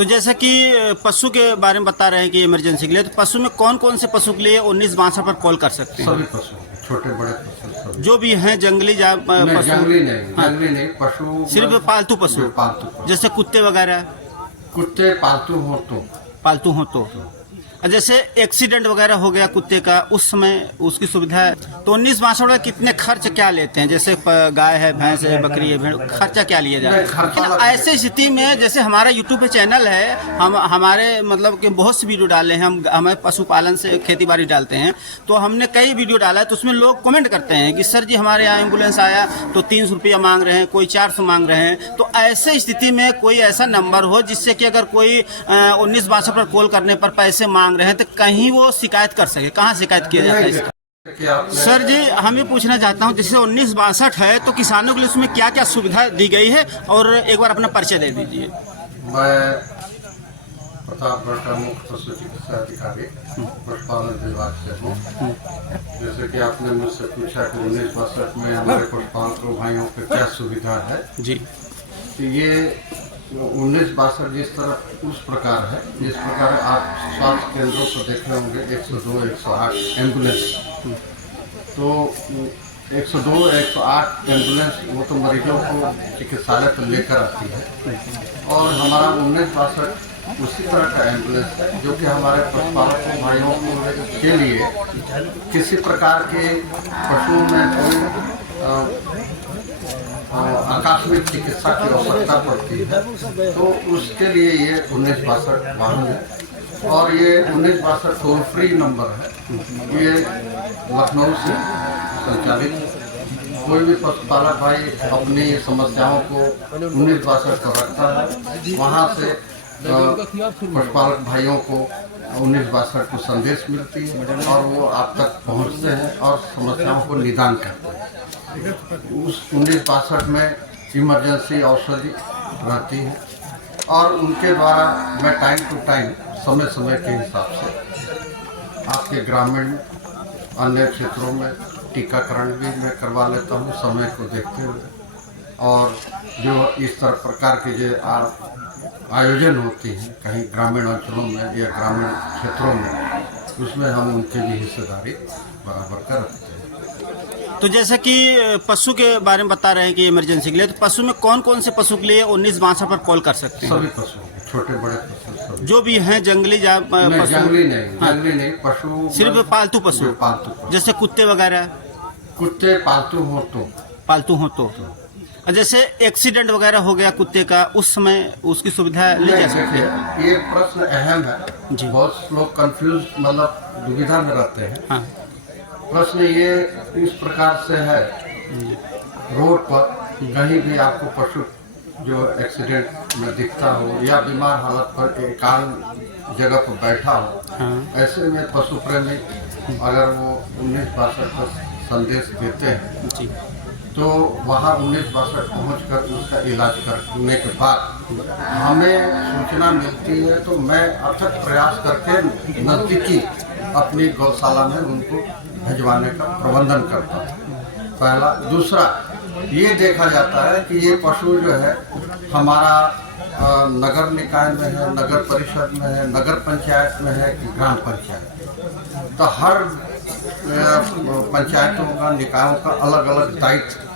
तो जैसे कि पशु के बारे में बता रहे हैं कि इमरजेंसी के लिए, तो पशु में कौन कौन से पशु के लिए 1962 पर कॉल कर सकते हैं? सभी पशु, छोटे बड़े पशु सभी। जो भी हैं जंगली नहीं, पशु? जंगली नहीं, हाँ। जंगली नहीं, पशु सिर्फ पालतू पशु, पालतू जैसे कुत्ते वगैरह? कुत्ते पालतू हो तो। पालतू हो तो जैसे एक्सीडेंट वगैरह हो गया कुत्ते का, उस समय उसकी सुविधा है। तो 1962 में कितने खर्च क्या लेते हैं? जैसे गाय है, भैंस है, बकरी है, भेड़, खर्चा क्या लिया जाता है? लेकिन ऐसे स्थिति में जैसे हमारा यूट्यूब पे चैनल है, हम हमारे मतलब कि बहुत से वीडियो डाले हैं, हम हमें पशुपालन से खेती बाड़ी डालते हैं, तो हमने कई वीडियो डाला है। तो उसमें लोग कमेंट करते हैं कि सर जी हमारे यहाँ एम्बुलेंस आया तो 300 रुपया मांग रहे हैं, कोई 400 मांग रहे हैं। तो ऐसे स्थिति में कोई ऐसा नंबर हो जिससे कि अगर कोई 1962 पर कॉल करने पर पैसे मांग रहे हैं तो कहीं वो शिकायत कर सके, कहाँ शिकायत किया जाता है इसका? सर जी हम ये पूछना चाहता हूँ, जैसे 1962 है तो किसानों के लिए उसमें क्या क्या सुविधा दी गई है, और एक बार अपना परिचय दे दीजिए। मैं प्रतापगढ़ का मुख्य पशु चिकित्सा अधिकारी पशुपालन विभाग से हूँ। जैसे कि आपने मुझसे पूछा कि 1962 में हमारे पशुपालकों भाइयों को क्या सुविधा है जी। तो ये 1962 जिस तरह उस प्रकार है जिस प्रकार आप स्वास्थ्य केंद्रों पर देखे होंगे 102, 108 एम्बुलेंस। तो 102, 108 एम्बुलेंस वो तो मरीजों को चिकित्सालय पर लेकर आती है, और हमारा 1962 उसी तरह का एम्बुलेंस है जो कि हमारे पशुपालकों भाइयों के लिए किसी प्रकार के पशुओं में कोई आकस्मिक चिकित्सा की आवश्यकता पड़ती है तो उसके लिए ये 1962 वाहन है। और ये 1962 टोल फ्री नंबर है। ये लखनऊ से संचालित कोई भी पशुपालक भाई अपनी समस्याओं को 1962 पर रखता है, वहाँ से पशुपालक भाइयों को 1962 को संदेश मिलती है और वो आप तक पहुँचते हैं और समस्याओं को निदान करते हैं। उस 1962 में इमरजेंसी औषधि रहती है और उनके द्वारा मैं टाइम टू टाइम समय समय के हिसाब से आपके ग्रामीण अन्य क्षेत्रों में टीकाकरण भी मैं करवा लेता हूँ समय को देखते हुए। और जो इस तरह प्रकार के जो आयोजन होते हैं कहीं ग्रामीण अंचलों में या ग्रामीण क्षेत्रों में, उसमें हम उनकी भी हिस्सेदारी बराबर कर रखते हैं। तो जैसे कि पशु के बारे में बता रहे हैं कि इमरजेंसी के लिए, तो पशु में कौन कौन से पशु के लिए 1962 पर कॉल कर सकते हैं? सभी पशु, छोटे बड़े पशु सभी। जो भी हैं जंगली पशु? जंगली नहीं, हाँ। जंगली नहीं, पशु सिर्फ पालतू पशु? पालतू, जैसे कुत्ते वगैरह? कुत्ते पालतू हो तो। पालतू हो तो जैसे एक्सीडेंट वगैरह हो गया कुत्ते का, उस समय उसकी सुविधा ली जा सकती है? ये प्रश्न अहम है जी। बहुत लोग कंफ्यूज मतलब दुविधा में रहते हैं। हाँ। प्रश्न ये इस प्रकार से है, रोड पर कहीं भी आपको पशु जो एक्सीडेंट में दिखता हो या बीमार हालत पर एकांत जगह पर बैठा हो, हाँ। ऐसे में पशु प्रेमी अगर वो 1962 का संदेश देते हैं जी। तो वहाँ 1962 पहुँच कर उसका इलाज करने के बाद हमें सूचना मिलती है तो मैं अथक प्रयास करके नज़दीकी अपनी गौशाला में उनको भिजवाने का प्रबंधन करता हूँ। पहला। दूसरा ये देखा जाता है कि ये पशु जो है हमारा नगर निकाय में है, नगर परिषद में है, नगर पंचायत में है कि ग्राम पंचायत। तो हर पंचायतों का निकायों का अलग अलग दायित्व।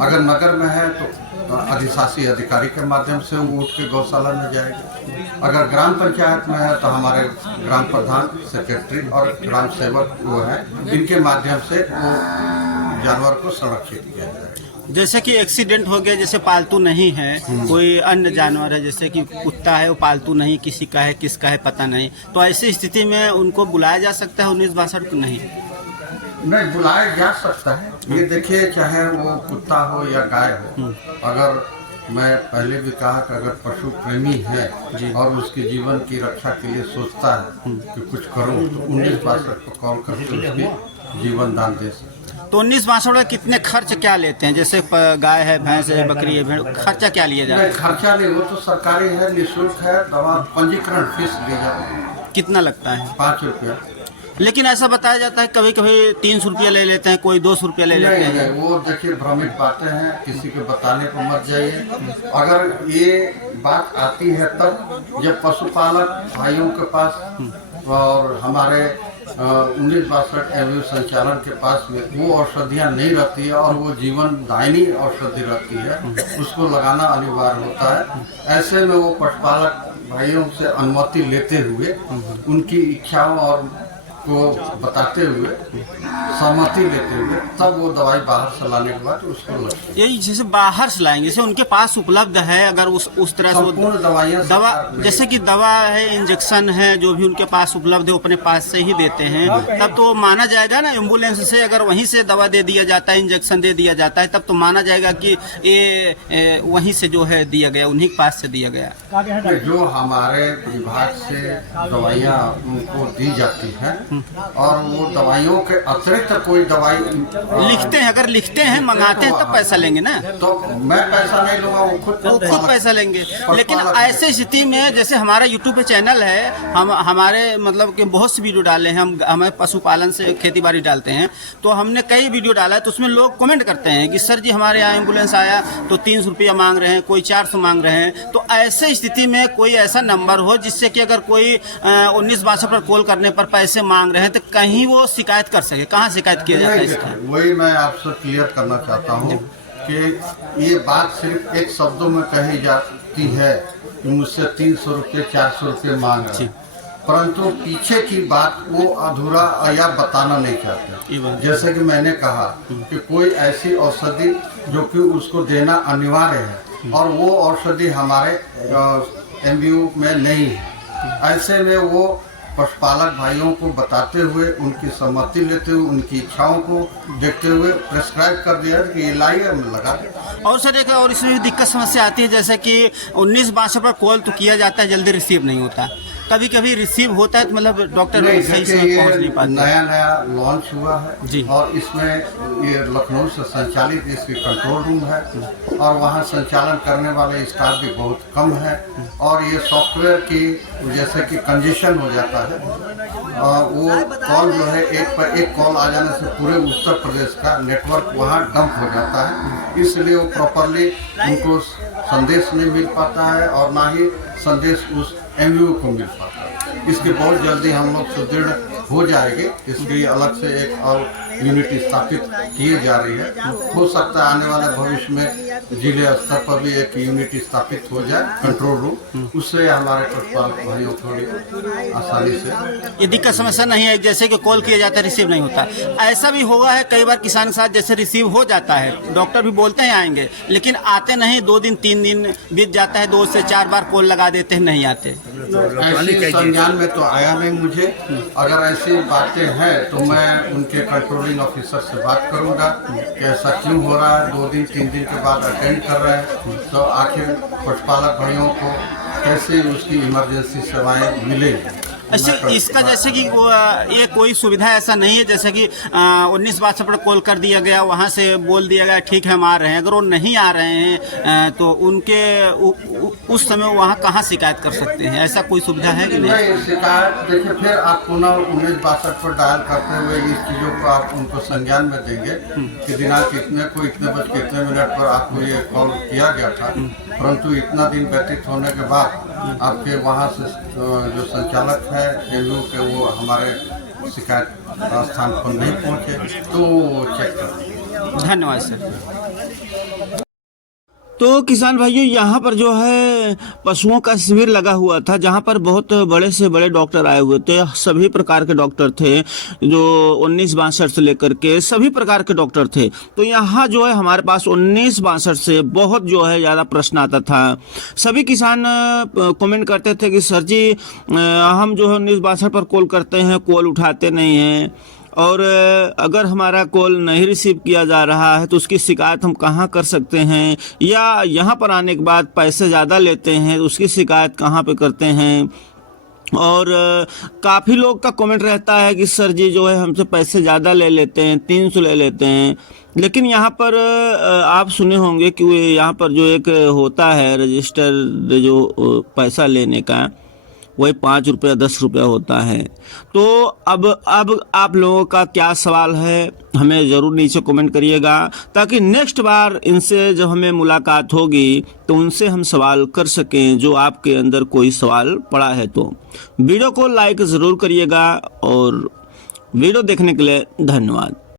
अगर नगर में है तो अधिशासी अधिकारी के माध्यम से वो उठ के गौशाला में जाएगा। अगर ग्राम पंचायत में है तो हमारे ग्राम प्रधान, सेक्रेटरी और ग्राम सेवक वो है, इनके माध्यम से वो जानवर को संरक्षित किया जाएगा। जैसे कि एक्सीडेंट हो गया, जैसे पालतू नहीं है, कोई अन्य जानवर है, जैसे कि कुत्ता है वो पालतू नहीं, किसी का है किसका है पता नहीं, तो ऐसी स्थिति में उनको बुलाया जा सकता है 1962 को? नहीं बुलाया जा सकता है। ये देखिए चाहे वो कुत्ता हो या गाय हो, अगर मैं पहले भी कहा कि अगर पशु प्रेमी है और उसके जीवन की रक्षा के लिए सोचता है कि कुछ करूं तो 1962 को कॉल करके उसकी जीवन दान दे सकते। तो 1962 में कितने खर्च क्या लेते हैं? जैसे गाय है, भैंस है, बकरी है, भेड़, खर्चा क्या लिया जाता है? खर्चा नहीं, वो तो सरकारी है, निःशुल्क है। दवा पंजीकरण फीस दी जाती है। कितना लगता है? 5 रुपया। लेकिन ऐसा बताया जाता है कभी कभी 300 रुपया ले लेते हैं, कोई 200 रुपया ले लेते नहीं हैं। नहीं, वो देखिए भ्रमित बातें हैं, किसी के बताने पर मत जाइए। अगर ये बात आती है तब जब पशुपालक भाइयों के पास और हमारे 1962 एवं संचालन के पास में वो औषधियाँ नहीं रहती है और वो जीवन दायिनी औषधि रहती है, उसको लगाना अनिवार्य होता है। ऐसे में वो पशुपालक भाइयों से अनुमति लेते हुए, उनकी इच्छाओं और को बताते हुए, सहमति लेते हुए, तब वो दवाई बाहर से लाने के बाद उसको लगती है। यही जैसे बाहर से लाएंगे, जैसे उनके पास उपलब्ध है, अगर उस तरह से वो संपूर्ण दवाइयाँ दवा, सरकार में- जैसे कि दवा है, इंजेक्शन है, जो भी उनके पास उपलब्ध है वो अपने पास से ही देते हैं, तब तो माना जाएगा ना। एम्बुलेंस से अगर वहीं से दवा दे दिया जाता है, इंजेक्शन दे दिया जाता है, तब तो माना जाएगा कि ये वहीं से जो है दिया गया, उन्हीं के पास से दिया गया। जो हमारे विभाग से दवाइयाँ उनको दी जाती हैं और वो दवाइयों के अतिरिक्त कोई दवाई लिखते हैं, अगर लिखते हैं, मंगाते हैं, तब पैसा लेंगे ना। तो मैं पैसा नहीं लूंगा, वो खुद पैसा लेंगे। लेकिन ऐसे स्थिति में जैसे हमारा यूट्यूब पे चैनल है, हम हमारे मतलब कि बहुत सी वीडियो डाले हैं, हमें पशुपालन से खेती बाड़ी डालते हैं, तो हमने कई वीडियो डाला है, तो उसमें लोग कमेंट करते हैं कि सर जी हमारे यहाँ एम्बुलेंस आया तो 300 रुपया मांग रहे हैं, कोई 400 मांग रहे हैं। तो ऐसे स्थिति में कोई ऐसा नंबर हो जिससे कि अगर कोई 1962 पर कॉल करने पर पैसे मांग रहे हैं तो कहीं वो शिकायत कर सके। कहाँ शिकायत किया जाता है इसका? वही मैं आपसे क्लियर करना चाहता हूँ कि ये बात सिर्फ एक शब्दों में कही जाती है कि मुझसे 300 रुपये 400 रुपये मांग रहे हैं, परंतु पीछे की बात वो अधूरा या बताना नहीं चाहते। जैसे कि मैंने कहा कि कोई ऐसी औषधि जो कि उसको देना अनिवार्य है और वो औषधि हमारे एमबीयू में नहीं है, ऐसे में वो पशुपालक भाइयों को बताते हुए, उनकी सहमति लेते हुए, उनकी इच्छाओं को देखते हुए प्रेस्क्राइब कर दिया कि ये लाइए, हम लगा दें। और सर एक और इसमें भी दिक्कत समस्या आती है, जैसे कि 1962 पर कॉल तो किया जाता है, जल्दी रिसीव नहीं होता। कभी कभी रिसीव होता है तो मतलब डॉक्टर सही से पहुंच नहीं पाते। नया लॉन्च हुआ है जी। और इसमें ये लखनऊ से संचालित इसकी कंट्रोल रूम है और वहाँ संचालन करने वाले स्टाफ भी बहुत कम है और ये सॉफ्टवेयर की जैसे कि कंजेशन हो जाता है, वो कॉल जो है एक पर एक कॉल आ जाने से पूरे उत्तर प्रदेश का नेटवर्क वहाँ डंप हो जाता है, इसलिए वो प्रॉपरली उनको संदेश नहीं मिल पाता है और ना ही संदेश उस एमयू को मिल पाता है। इसके बहुत जल्दी हम लोग सुदृढ़ हो जाएंगे, इसके लिए अलग से एक और यूनिट स्थापित किए जा रही है। हो सकता है आने वाले भविष्य में जिले स्तर पर भी एक यूनिट स्थापित हो जाए, कंट्रोल रूम, उससे हमारे पशुपालक भाइयों थोड़ी आसानी से ये दिक्कत समस्या नहीं है। जैसे कि कॉल किया जाता है, रिसीव नहीं होता। ऐसा भी हुआ है कई बार किसान के साथ, जैसे रिसीव हो जाता है, डॉक्टर भी बोलते हैं आएंगे, लेकिन आते नहीं, 2 दिन 3 दिन बीत जाता है, 2 से 4 बार कॉल लगा देते हैं, नहीं आते। ऐसी संज्ञान में तो आया नहीं मुझे। अगर ऐसी बातें हैं तो मैं उनके कंट्रोलिंग ऑफिसर से बात करूंगा कि ऐसा क्यों हो रहा है, 2 दिन 3 दिन के बाद अटेंड कर रहे हैं, तो आखिर पशुपालक भाइयों को कैसे उसकी इमरजेंसी सेवाएं मिलेंगी। अच्छा, इसका जैसे कि ये कोई सुविधा ऐसा नहीं है जैसे कि 1962 पर कॉल कर दिया गया, वहाँ से बोल दिया गया ठीक है हम आ रहे हैं, अगर वो नहीं आ रहे हैं तो उनके उस समय वहाँ कहाँ शिकायत कर सकते हैं? ऐसा कोई सुविधा है कि नहीं? शिकायत देखिए, फिर आप पुनः 1962 पर डायल करते हुए इस चीज़ों को आप उनको संज्ञान में देंगे कि दिनांक इतने को इतने बज के इतने मिनट पर आपको ये कॉल किया गया था, परंतु इतना दिन व्यतीत होने के बाद आपके वहाँ से जो संचालक है एमयू के, वो हमारे शिकायत स्थान पर नहीं पहुँचे, तो वो चेक कर। धन्यवाद सर। तो किसान भाइयों, यहाँ पर जो है पशुओं का शिविर लगा हुआ था, जहाँ पर बहुत बड़े से बड़े डॉक्टर आए हुए थे, सभी प्रकार के डॉक्टर थे, जो 1962 से लेकर के सभी प्रकार के डॉक्टर थे। तो यहाँ जो है हमारे पास 1962 से बहुत जो है ज़्यादा प्रश्न आता था। सभी किसान कमेंट करते थे कि सर जी हम जो है 1962 पर कॉल करते हैं, कॉल उठाते नहीं हैं, और अगर हमारा कॉल नहीं रिसीव किया जा रहा है तो उसकी शिकायत हम कहाँ कर सकते हैं, या यहाँ पर आने के बाद पैसे ज़्यादा लेते हैं तो उसकी शिकायत कहाँ पे करते हैं। और काफ़ी लोग का कमेंट रहता है कि सर जी जो है हमसे पैसे ज़्यादा ले लेते हैं, 300 ले लेते हैं। लेकिन यहाँ पर आप सुने होंगे कि यहाँ पर जो एक होता है रजिस्टर जो पैसा लेने का, वही 5 रुपया 10 रुपया होता है। तो अब आप लोगों का क्या सवाल है हमें ज़रूर नीचे कमेंट करिएगा, ताकि नेक्स्ट बार इनसे जब हमें मुलाकात होगी तो उनसे हम सवाल कर सकें जो आपके अंदर कोई सवाल पड़ा है। तो वीडियो को लाइक ज़रूर करिएगा और वीडियो देखने के लिए धन्यवाद।